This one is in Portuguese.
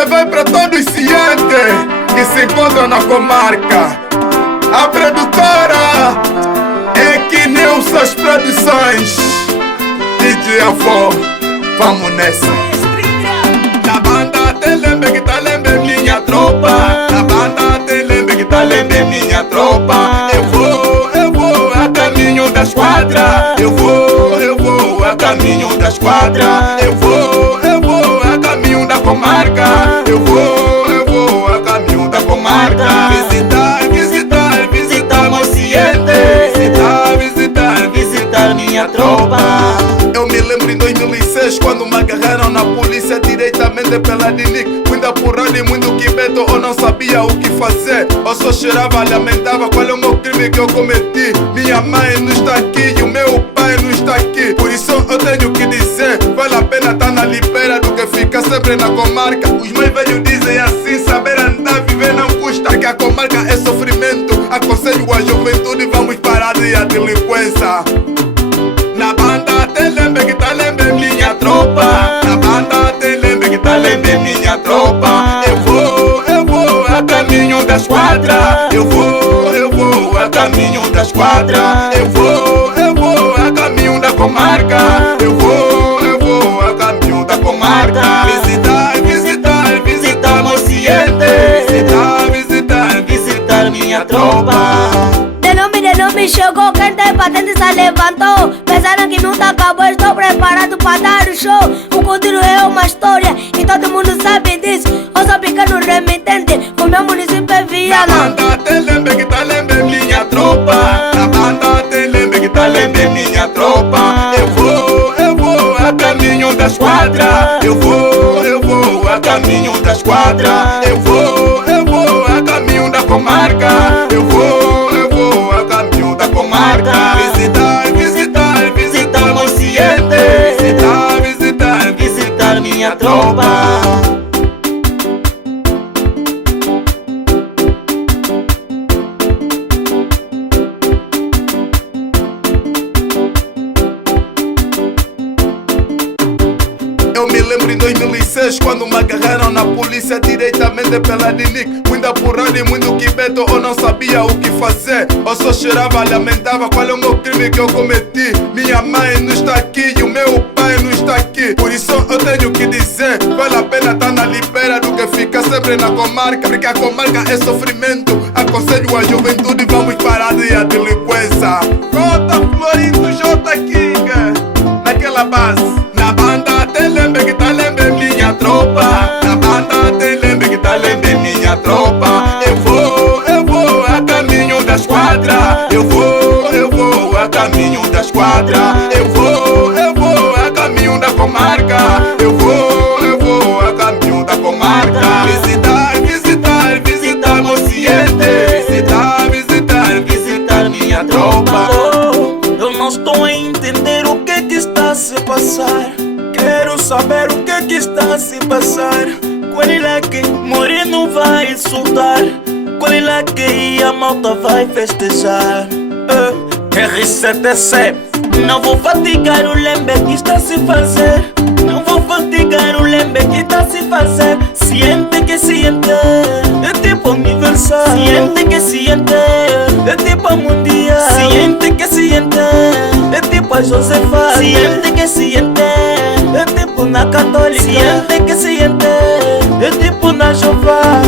notícia vai para todos os cientes que se encontram na comarca. A produtora é que nem suas produções. DJ Avó, vamos nessa. Na banda tem lembre que tá lembre minha tropa. Na banda tem lembre que tá lembre minha tropa. Eu vou a caminho da esquadra. Eu vou a caminho da esquadra. Eu vou a caminho da comarca. Eu vou a caminho da comarca. Visitar meu ciente. Visitar minha tropa. Eu me lembro em 2006 quando me agarraram na polícia diretamente pela Dinic. Muita porrada e muito quibeto, eu não sabia o que fazer. Eu só chorava, lamentava qual é o meu crime que eu cometi. Minha mãe não está aqui e o meu pai não está aqui. Por isso eu tenho que dizer, vale a pena estar na libera do que ficar sempre na comarca. Os meus velhos dizem assim, saber andar, viver não custa. Que a comarca é sofrimento, aconselho a juventude, vamos parar de a delinquência. Na banda tem lembre que tá lembre minha tropa. Na banda tem lembre que tá lembre minha tropa. Eu vou a caminho da esquadra. Eu vou a caminho da esquadra. Eu vou a caminho da comarca. Eu vou a caminho da comarca. Visitar meu ciente. Visitar minha tropa. De nome chegou, quem tem patente se levantou. Pensaram que não tá acabou, estou preparado para dar o show. O Codiro é uma história e todo mundo sabe disso. Eu sou pequeno remitente, o meu município é Viana. Na banda tem lembre que tá lembre minha tropa. Na banda tem lembre que tá lembre minha tropa. Eu vou a caminho da esquadra. Eu vou a caminho da esquadra. Eu vou a caminho da comarca. Eu vou a caminho da comarca. Visitar meu ciente. Visitar minha tropa. Eu me lembro em 2006 quando me agarraram na polícia diretamente pela Dinic. Muita porrada e muito quibeto, eu não sabia o que fazer. Eu só chorava, lamentava qual é o meu crime que eu cometi. Minha mãe não está aqui e o meu pai não está aqui. Por isso eu tenho que dizer, vale a pena estar na libera do que ficar sempre na comarca. Porque a comarca é sofrimento, aconselho a juventude, vamos parar de a delinquência. J. Florindo, J. King, naquela base. Na banda tem lembre que tá lembre minha tropa. Na banda tem lembre que tá lembre minha tropa. Eu vou a caminho da esquadra. Eu vou a caminho da esquadra. Eu vou a caminho da comarca. Eu vou a caminho da comarca. Visitar meu ciente. Visitar minha tropa. Eu não estou a entender o que está a se passar. Quero saber o que está a se passar. Qual é que Moreno vai soltar? Qual é que a malta vai festejar? RCTC, não vou fatigar o lembre que está a se fazer. Não vou fatigar o lembre que está a se fazer. Siente que siente, é tipo universal. Siente que siente, é tipo mundial. Siente que siente, é tipo a Josefa. Siente que siente, é tipo na católica. Siente que siente, é tipo na Jeová.